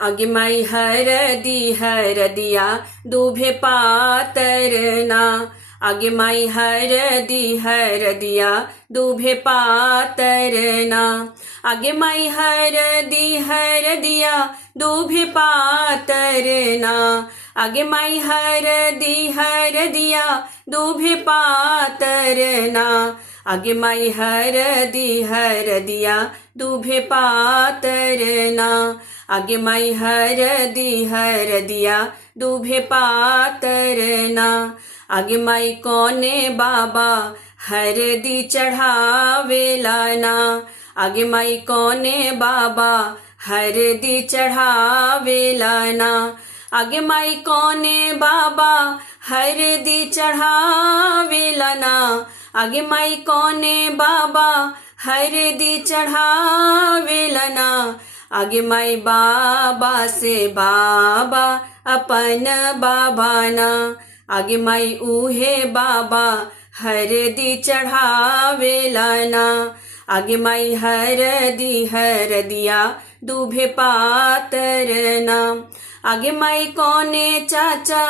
आगे माई हरदी हरदिया दूभे पातरना। आगे माई हरदी हरदिया दूभे पातरना। आगे माई हरदी हरदिया दूभे पातरना। आगे माई हरदी हरदिया दूभे पातरना। आगे माई हरदी हरदिया दूभे पातरना। आगे माई हरदी हरदिया दूभे पातरना। आगे माई कोने बाबा हरदी चढ़ावेलाना। आगे माई कोने बाबा हरदी चढ़ावेलाना। आगे माई कोने बाबा हरदी चढ़ावेलाना। आगे माई कोने बाबा हरदी चढ़ावेलाना। आगे माई बाबा से बाबा अपन बाबाना। आगे माई उहे बाबा हरदी चढ़ावेलाना। आगे माई हरदी हरदिया दूभे पातरना। आगे माई कोने चाचा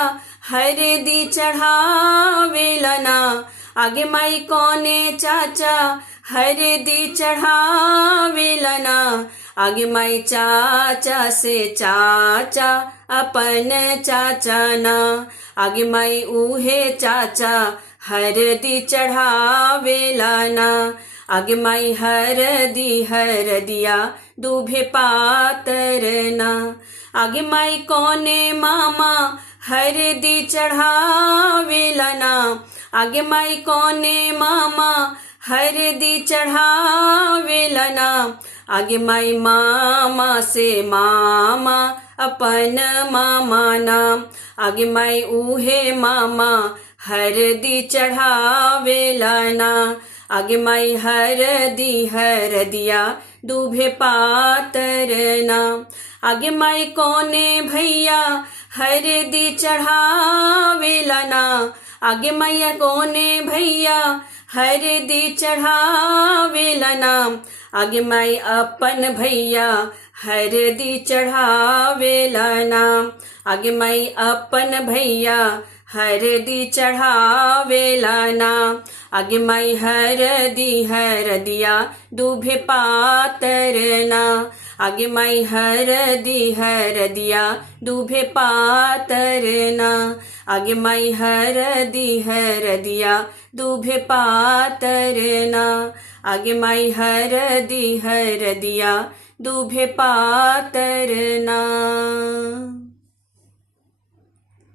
हरदी चढ़ावेलाना। आगे माई कोने चाचा हरदी चढ़ावेलाना। आगे माई चाचा से चाचा अपन चाचा ना। आगे माई उहे चाचा हरदी चढ़ावेलाना। आगे माई हरदी हरदिया दूभे पातरना। आगे माई कोने मामा हरदी चढ़ावेलाना। आगे माई कोने मामा हरदी चढ़ावेलाना। आगे माई मामा से मामा अपन मामा नाम। आगे माई उहे मामा हरदी चढ़ावेलाना। आगे माई हरदी हरदिया दूभे पातरना। आगे माई कोने भैया हरदी चढ़ावेलाना। आगे मैया कोने भैया हरदी चढ़ावेलाना। आगे माई अपन भैया हरदी चढ़ावेलाना। आगे माई अपन भैया हरदी चढ़ावेलाना। आगे माई हरदी हरदिया दूभे पातरना। आगे माई हरदी हरदिया दूभे पातरना। आगे माई हरदी हरदिया दूभे पातरना। आगे माई हरदी हरदिया दूभे पातरना।